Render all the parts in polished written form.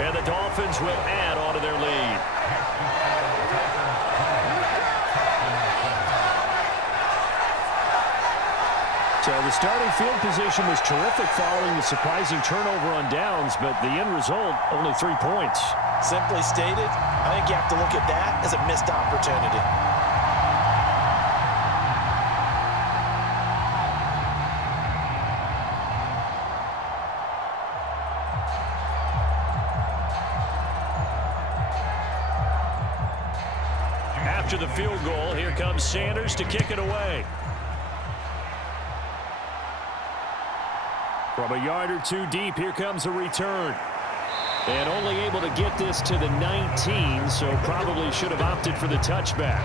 And the Dolphins will add on to their lead. So the starting field position was terrific following the surprising turnover on downs, but the end result, only 3 points. Simply stated, I think you have to look at that as a missed opportunity. After the field goal, here comes Sanders to kick it away. From a yard or two deep, here comes a return. And only able to get this to the 19, so probably should have opted for the touchback.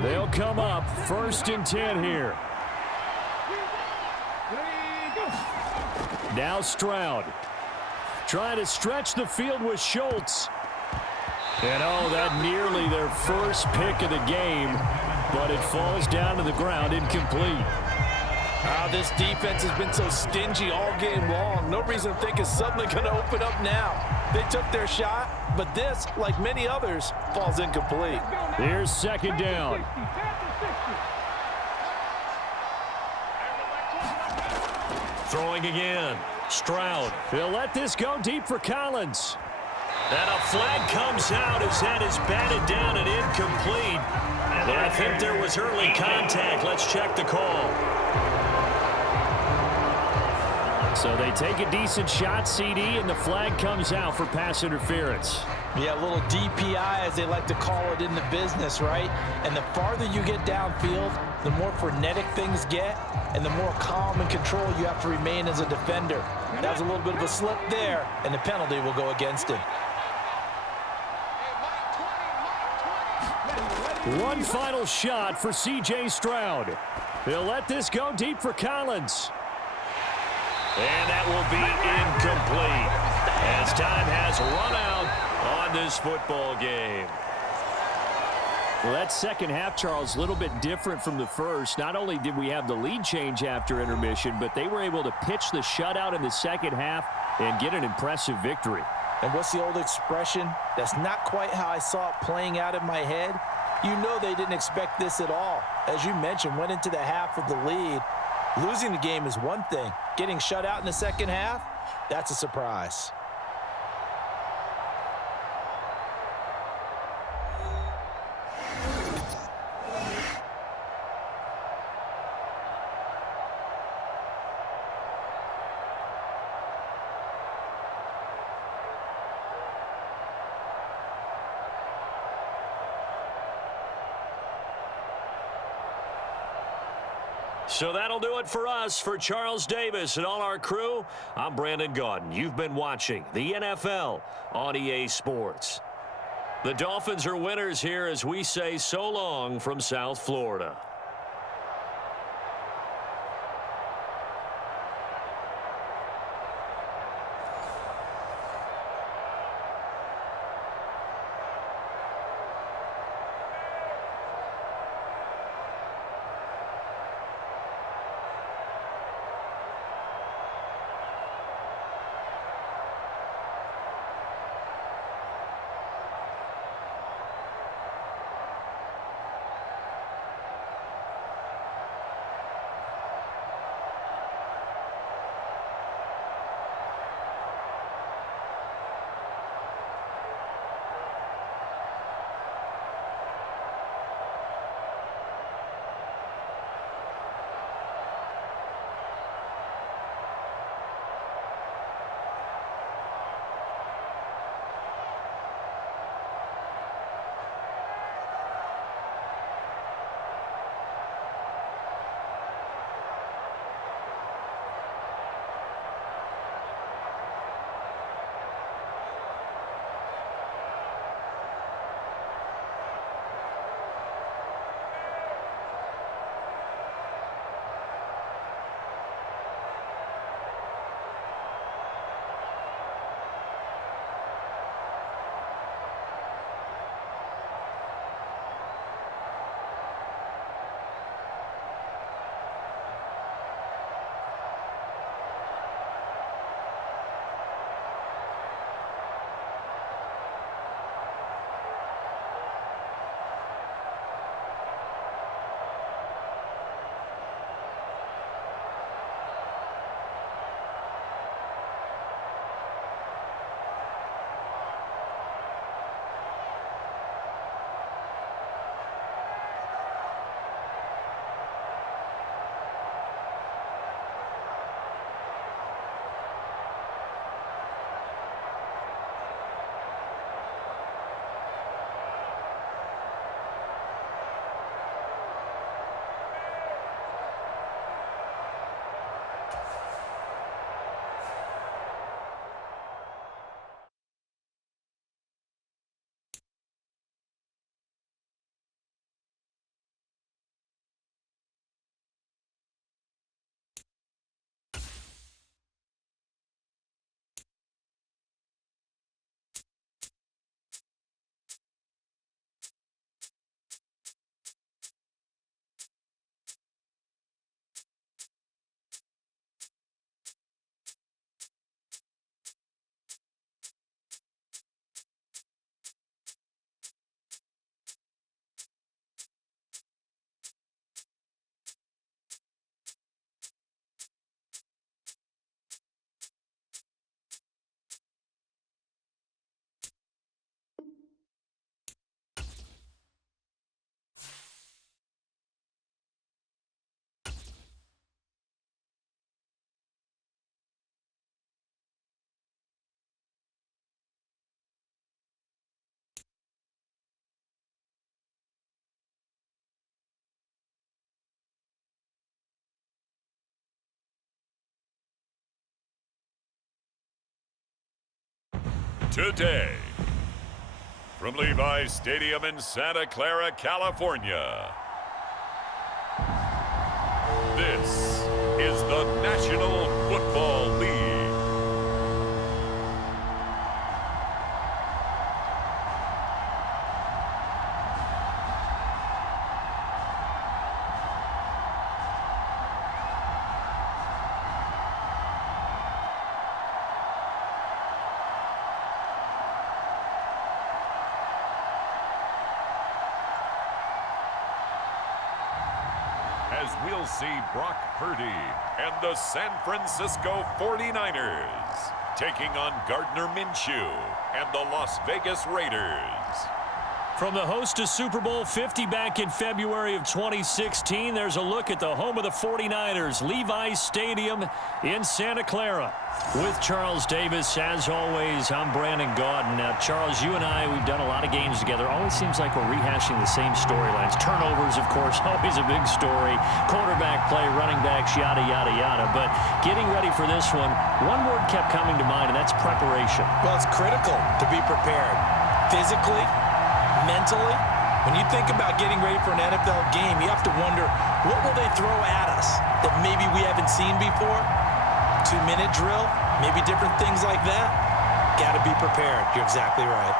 They'll come up 1st and 10 here. Now Stroud. Trying to stretch the field with Schultz. And oh, that nearly their first pick of the game, but it falls down to the ground incomplete. This defense has been so stingy all game long. No reason to think it's suddenly going to open up now. They took their shot, but this, like many others, falls incomplete. Here's 2nd down. Throwing again. Stroud. He'll let this go deep for Collins. And a flag comes out as that is batted down and incomplete. But I think there was early contact. Let's check the call. So they take a decent shot, CD, and the flag comes out for pass interference. Yeah, a little DPI, as they like to call it in the business, right? And the farther you get downfield, the more frenetic things get, and the more calm and control you have to remain as a defender. That was a little bit of a slip there, and the penalty will go against him. One final shot for C.J. Stroud. He'll let this go deep for Collins. And that will be incomplete as time has run out on this football game. Well, that second half, Charles, a little bit different from the first. Not only did we have the lead change after intermission, but they were able to pitch the shutout in the second half and get an impressive victory. And what's the old expression? That's not quite how I saw it playing out in my head. You know they didn't expect this at all. As you mentioned, went into the half with the lead. Losing the game is one thing. Getting shut out in the second half, that's a surprise. So that'll do it for us. For Charles Davis and all our crew, I'm Brandon Gaudin. You've been watching the NFL on EA Sports. The Dolphins are winners here as we say so long from South Florida. today. From Levi's Stadium in Santa Clara, California, this is the National Football League. As we'll see Brock Purdy and the San Francisco 49ers taking on Gardner Minshew and the Las Vegas Raiders. From the host to Super Bowl 50 back in February of 2016, there's a look at the home of the 49ers, Levi's Stadium in Santa Clara. With Charles Davis, as always, I'm Brandon Gaudin. Now, Charles, you and I, we've done a lot of games together. Always seems like we're rehashing the same storylines. Turnovers, of course, always a big story. Quarterback play, running backs, yada, yada, yada. But getting ready for this one word kept coming to mind, and that's preparation. Well, it's critical to be prepared physically, mentally. When you think about getting ready for an NFL game, you have to wonder, what will they throw at us that maybe we haven't seen before? 2-minute drill, maybe different things like that. Got to be prepared. You're exactly right.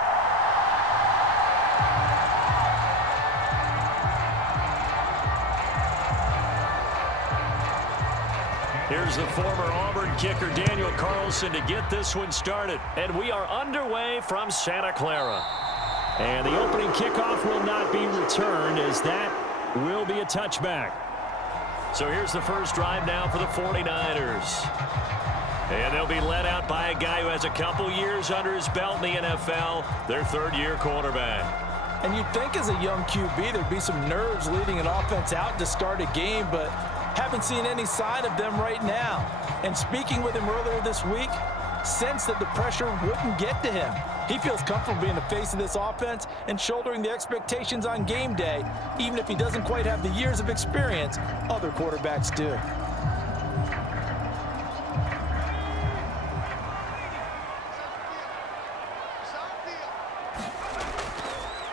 Here's the former Auburn kicker, Daniel Carlson, to get this one started. And we are underway from Santa Clara. And the opening kickoff will not be returned, as that will be a touchback. So here's the first drive now for the 49ers. And they'll be led out by a guy who has a couple years under his belt in the NFL, their third-year quarterback. And you'd think as a young QB there'd be some nerves leading an offense out to start a game, but haven't seen any sign of them right now. And speaking with him earlier this week, sensed that the pressure wouldn't get to him. He feels comfortable being the face of this offense and shouldering the expectations on game day, even if he doesn't quite have the years of experience other quarterbacks do.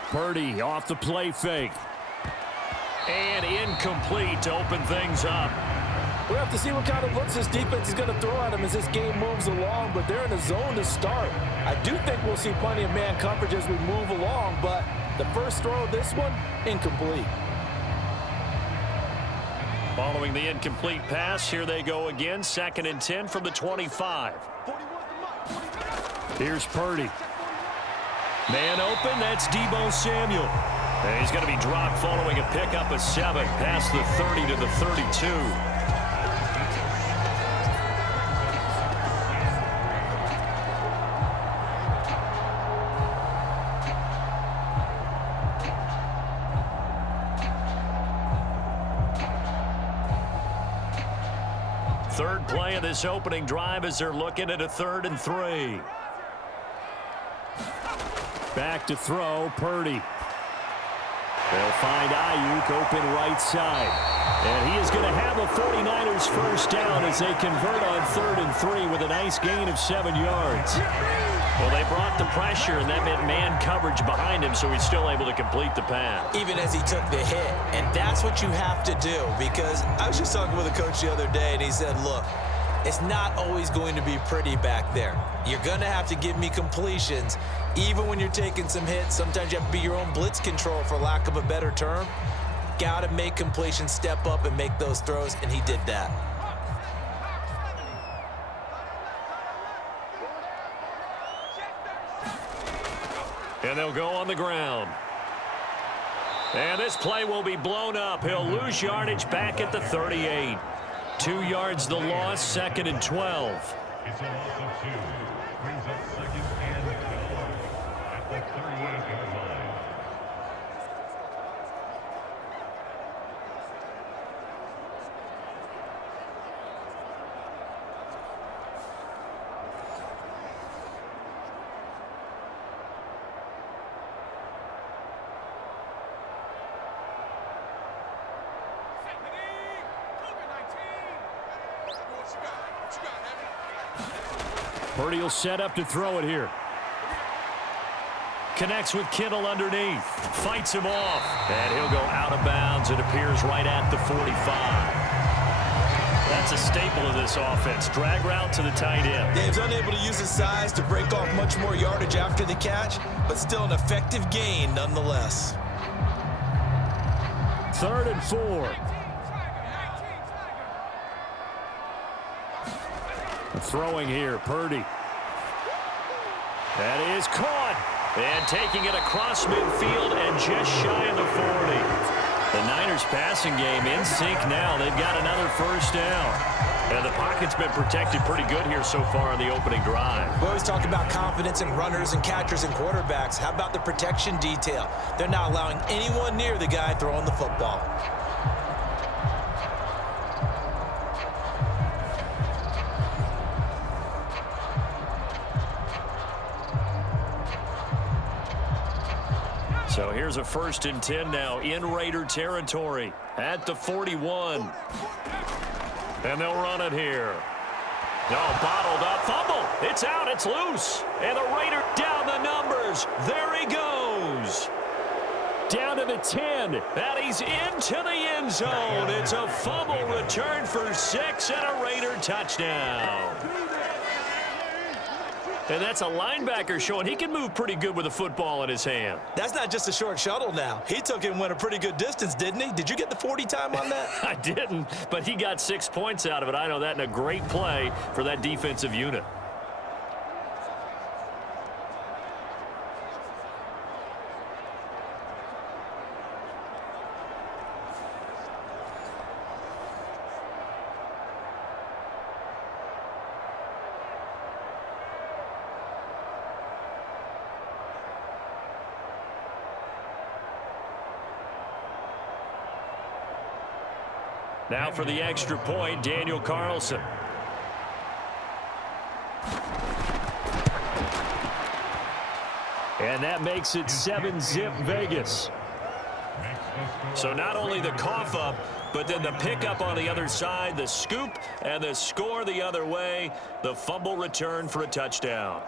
Purdy off the play fake. And incomplete to open things up. We'll have to see what kind of looks this defense is going to throw at him as this game moves along, but they're in a zone to start. I do think we'll see plenty of man coverage as we move along, but the first throw of this one, incomplete. Following the incomplete pass, here they go again. 2nd and 10 from the 25. Here's Purdy. Man open, that's Deebo Samuel. And he's going to be dropped following a pickup of 7 past the 30 to the 32. Third play of this opening drive as they're looking at a 3rd and 3. Back to throw, Purdy. They'll find Ayuk open right side. And he is going to have a 49ers first down as they convert on 3rd and 3 with a nice gain of 7 yards. Well, they brought the pressure, and that meant man coverage behind him, so he's still able to complete the pass. Even as he took the hit. And that's what you have to do, because I was just talking with a coach the other day, and he said, look, it's not always going to be pretty back there. You're going to have to give me completions. Even when you're taking some hits, sometimes you have to be your own blitz control, for lack of a better term. Got to make completions, step up and make those throws, and he did that. And they'll go on the ground. And this play will be blown up. He'll lose yardage back at the 38. 2 yards the loss, 2nd and 12. It's a loss of 2. Brings up 2nd and 12 at the 38-yard line. Purdy will set up to throw it here. connects with Kittle underneath. Fights him off. And he'll go out of bounds. It appears right at the 45. That's a staple of this offense. Drag route to the tight end. Dave's unable to use his size to break off much more yardage after the catch, but still an effective gain nonetheless. 3rd and 4. Throwing here, Purdy. That is caught. And taking it across midfield and just shy of the 40. The Niners passing game in sync now. They've got another first down. And the pocket's been protected pretty good here so far on the opening drive. We always talk about confidence in runners and catchers and quarterbacks. How about the protection detail? They're not allowing anyone near the guy throwing the football. So here's a 1st and 10 now in Raider territory at the 41. And they'll run it here. No, bottled up. Fumble. It's out. It's loose. And the Raider down the numbers. There he goes. Down to the 10. And he's into the end zone. It's a fumble return for 6 and a Raider touchdown. And that's a linebacker showing he can move pretty good with a football in his hand. That's not just a short shuttle now. He took it and went a pretty good distance, didn't he? Did you get the 40 time on that? I didn't, but he got 6 points out of it. I know that, in a great play for that defensive unit. Now for the extra point, Daniel Carlson. And that makes it 7-zip Vegas. So not only the cough up, but then the pickup on the other side, the scoop, and the score the other way, the fumble return for a touchdown.